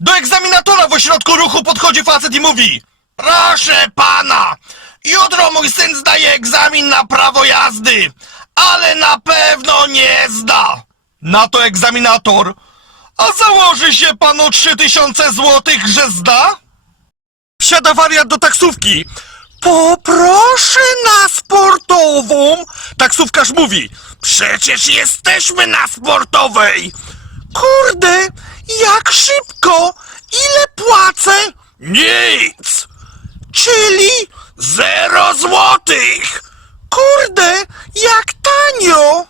Do egzaminatora w ośrodku ruchu podchodzi facet i mówi Proszę pana, jutro mój syn zdaje egzamin na prawo jazdy, ale na pewno nie zda. Na to egzaminator. A założy się panu 3000 złotych, że zda? Wsiada wariat do taksówki. Poproszę na sportową. Taksówkarz mówi. Przecież jesteśmy na sportowej. Kurde, jak szybko. Ile płacę? Nic. Czyli zero złotych. Kurde, jak tanio.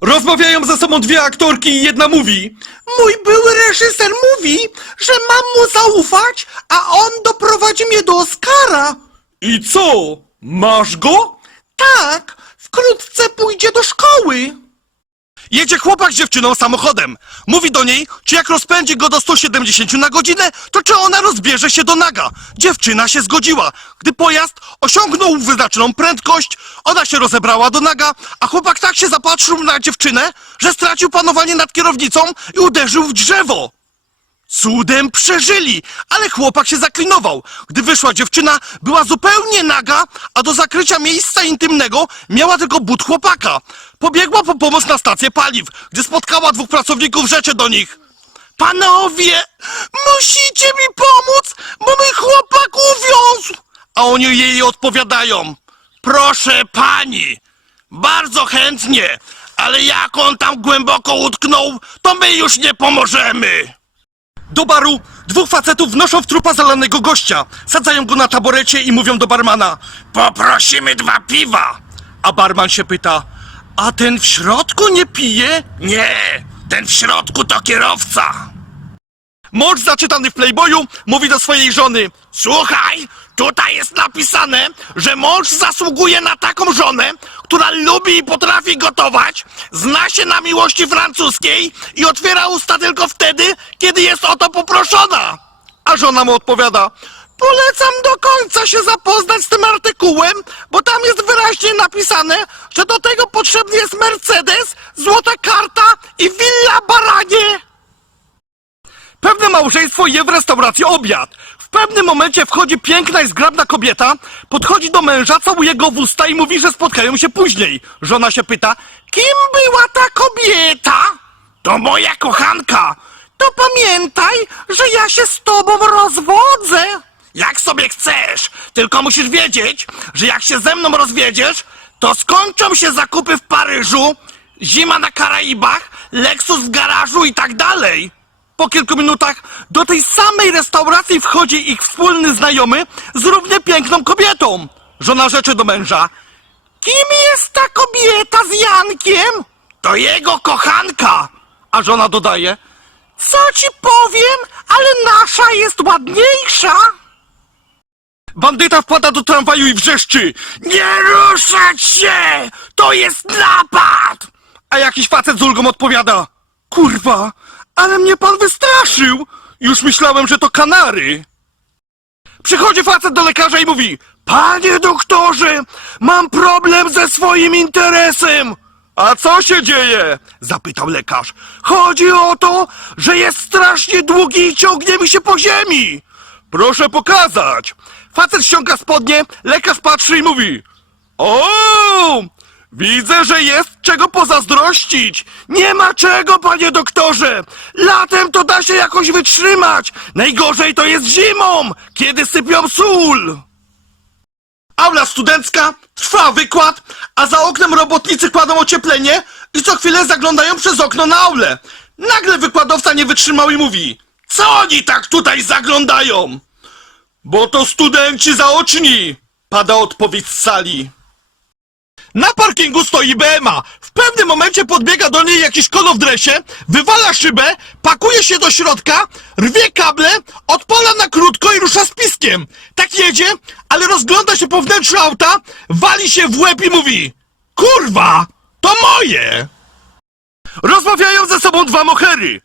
Rozmawiają ze sobą dwie aktorki i jedna mówi Mój były reżyser mówi, że mam mu zaufać, a on doprowadzi mnie do Oscara. I co? Masz go? Tak, wkrótce pójdzie do szkoły. Jedzie chłopak z dziewczyną samochodem. Mówi do niej, czy jak rozpędzi go do 170 na godzinę, to czy ona rozbierze się do naga. Dziewczyna się zgodziła. Gdy pojazd osiągnął wyznaczoną prędkość, ona się rozebrała do naga, a chłopak tak się zapatrzył na dziewczynę, że stracił panowanie nad kierownicą i uderzył w drzewo. Cudem przeżyli, ale chłopak się zaklinował. Gdy wyszła dziewczyna, była zupełnie naga, a do zakrycia miejsca intymnego miała tylko but chłopaka. Pobiegła po pomoc na stację paliw, gdy spotkała dwóch pracowników, rzeczy do nich. Panowie, musicie mi pomóc, bo mój chłopak uwiózł. A oni jej odpowiadają. Proszę pani, bardzo chętnie, ale jak on tam głęboko utknął, to my już nie pomożemy. Do baru dwóch facetów wnoszą w trupa zalanego gościa. Sadzają go na taborecie i mówią do barmana Poprosimy dwa piwa. A barman się pyta A ten w środku nie pije? Nie, ten w środku to kierowca. Mąż zaczytany w Playboyu mówi do swojej żony Słuchaj, tutaj jest napisane, że mąż zasługuje na taką żonę, która lubi i potrafi gotować, zna się na miłości francuskiej i otwiera usta tylko wtedy, kiedy jest o to poproszona. A żona mu odpowiada Polecam do końca się zapoznać z tym artykułem, bo tam jest wyraźnie napisane, że do tego potrzebny jest Mercedes, złota karta i willa baranie. Pewne małżeństwo je w restauracji obiad. W pewnym momencie wchodzi piękna i zgrabna kobieta, podchodzi do męża, całuje go w usta i mówi, że spotkają się później. Żona się pyta, kim była ta kobieta? To moja kochanka. To pamiętaj, że ja się z tobą rozwodzę. Jak sobie chcesz, tylko musisz wiedzieć, że jak się ze mną rozwiedziesz, to skończą się zakupy w Paryżu, zima na Karaibach, Lexus w garażu i tak dalej. Po kilku minutach do tej samej restauracji wchodzi ich wspólny znajomy z równie piękną kobietą. Żona rzeczy do męża. Kim jest ta kobieta z Jankiem? To jego kochanka. A żona dodaje. Co ci powiem, ale nasza jest ładniejsza. Bandyta wpada do tramwaju i wrzeszczy. Nie ruszać się! To jest napad! A jakiś facet z ulgą odpowiada. Kurwa, ale mnie pan wystraszył! Już myślałem, że to kanary. Przychodzi facet do lekarza i mówi Panie doktorze, mam problem ze swoim interesem. A co się dzieje? Zapytał lekarz. Chodzi o to, że jest strasznie długi i ciągnie mi się po ziemi. Proszę pokazać. Facet ściąga spodnie, lekarz patrzy i mówi O! Widzę, że jest czego pozazdrościć. Nie ma czego, panie doktorze. Latem to da się jakoś wytrzymać. Najgorzej to jest zimą, kiedy sypią sól. Aula studencka, trwa wykład, a za oknem robotnicy kładą ocieplenie i co chwilę zaglądają przez okno na aulę. Nagle wykładowca nie wytrzymał i mówi Co oni tak tutaj zaglądają? Bo to studenci zaoczni, pada odpowiedź z sali. Na parkingu stoi BMA. W pewnym momencie podbiega do niej jakiś kono w dresie, wywala szybę, pakuje się do środka, rwie kable, odpala na krótko i rusza z piskiem. Tak jedzie, ale rozgląda się po wnętrzu auta, wali się w łeb i mówi Kurwa, to moje! Rozmawiają ze sobą dwa mohery.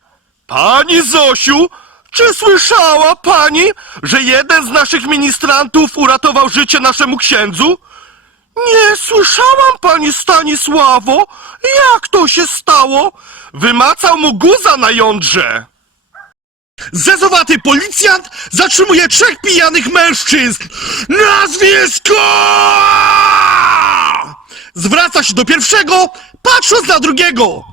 Pani Zosiu, czy słyszała pani, że jeden z naszych ministrantów uratował życie naszemu księdzu? Nie słyszałam, pani Stanisławo. Jak to się stało? Wymacał mu guza na jądrze. Zezowaty policjant zatrzymuje trzech pijanych mężczyzn. Nazwisko! Zwraca się do pierwszego, patrząc na drugiego.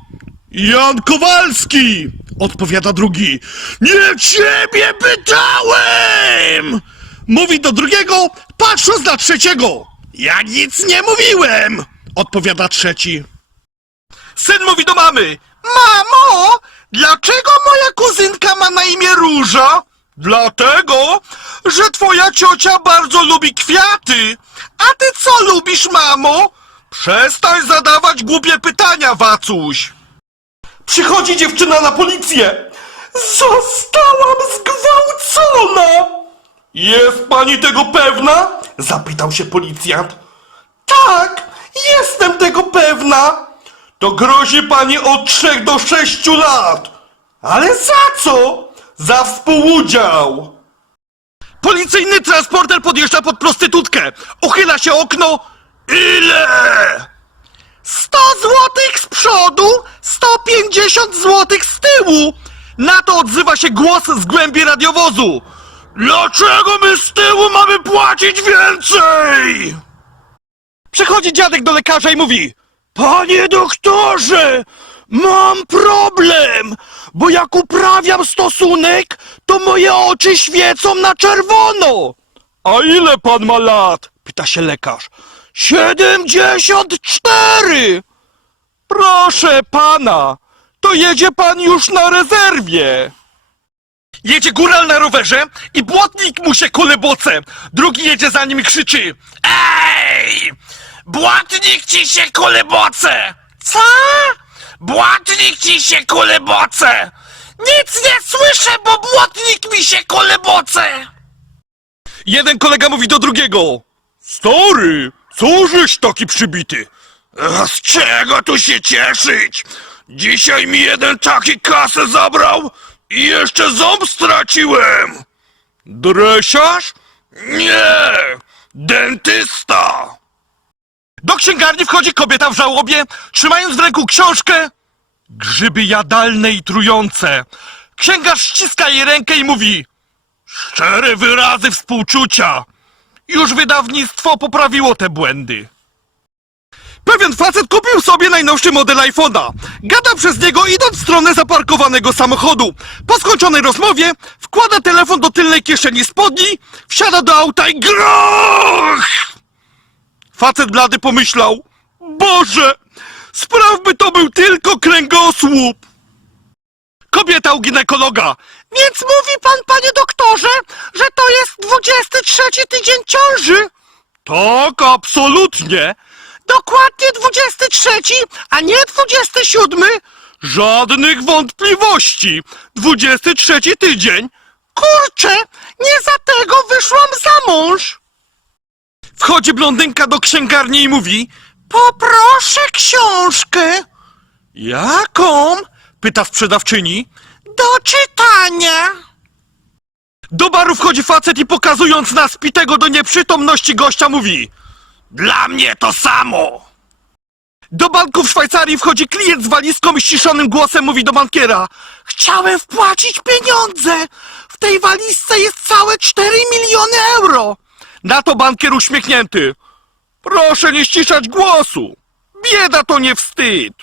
Jan Kowalski! Odpowiada drugi. Nie ciebie pytałem! Mówi do drugiego, patrząc na trzeciego. Ja nic nie mówiłem! Odpowiada trzeci. Syn mówi do mamy. Mamo, dlaczego moja kuzynka ma na imię Róża? Dlatego, że twoja ciocia bardzo lubi kwiaty. A ty co lubisz, mamo? Przestań zadawać głupie pytania, Wacuś. Przychodzi dziewczyna na policję. Zostałam zgwałcona! Jest pani tego pewna? Zapytał się policjant. Tak, jestem tego pewna. To grozi pani od 3 do 6 lat. Ale za co? Za współudział. Policyjny transporter podjeżdża pod prostytutkę. Uchyla się okno. Ile? 100 złotych z przodu, 150 złotych z tyłu. Na to odzywa się głos z głębi radiowozu. Dlaczego my z tyłu mamy płacić więcej? Przychodzi dziadek do lekarza i mówi Panie doktorze, mam problem, bo jak uprawiam stosunek, to moje oczy świecą na czerwono. A ile pan ma lat? Pyta się lekarz. Siedemdziesiąt cztery. Proszę pana, to jedzie pan już na rezerwie. Jedzie góral na rowerze i błotnik mu się koleboce. Drugi jedzie za nim i krzyczy Ej! Błotnik ci się koleboce! Co? Błotnik ci się koleboce! Nic nie słyszę, bo błotnik mi się koleboce! Jeden kolega mówi do drugiego Stary, co żeś taki przybity? A z czego tu się cieszyć? Dzisiaj mi jeden taki kasę zabrał i jeszcze ząb straciłem. Dresiarz? Nie, dentysta. Do księgarni wchodzi kobieta w żałobie, trzymając w ręku książkę Grzyby jadalne i trujące. Księgarz ściska jej rękę i mówi Szczere wyrazy współczucia. Już wydawnictwo poprawiło te błędy. Pewien facet kupił sobie najnowszy model iPhone'a. Gada przez niego idąc w stronę zaparkowanego samochodu. Po skończonej rozmowie wkłada telefon do tylnej kieszeni spodni, wsiada do auta i groch! Facet blady pomyślał, Boże, sprawmy to był tylko kręgosłup. Kobieta u ginekologa. Więc mówi pan, panie doktorze, że to jest 23 tydzień ciąży? Tak, absolutnie. Dokładnie 23, a nie 27? Żadnych wątpliwości. 23 tydzień. Kurczę, nie za tego wyszłam za mąż. Wchodzi blondynka do księgarni i mówi Poproszę książkę. Jaką? Pyta sprzedawczyni. Do czytania. Do baru wchodzi facet i pokazując na spitego do nieprzytomności gościa mówi Dla mnie to samo. Do banku w Szwajcarii wchodzi klient z walizką i ściszonym głosem mówi do bankiera Chciałem wpłacić pieniądze. W tej walizce jest całe 4 miliony euro. Na to bankier uśmiechnięty. Proszę nie ściszać głosu. Bieda to nie wstyd.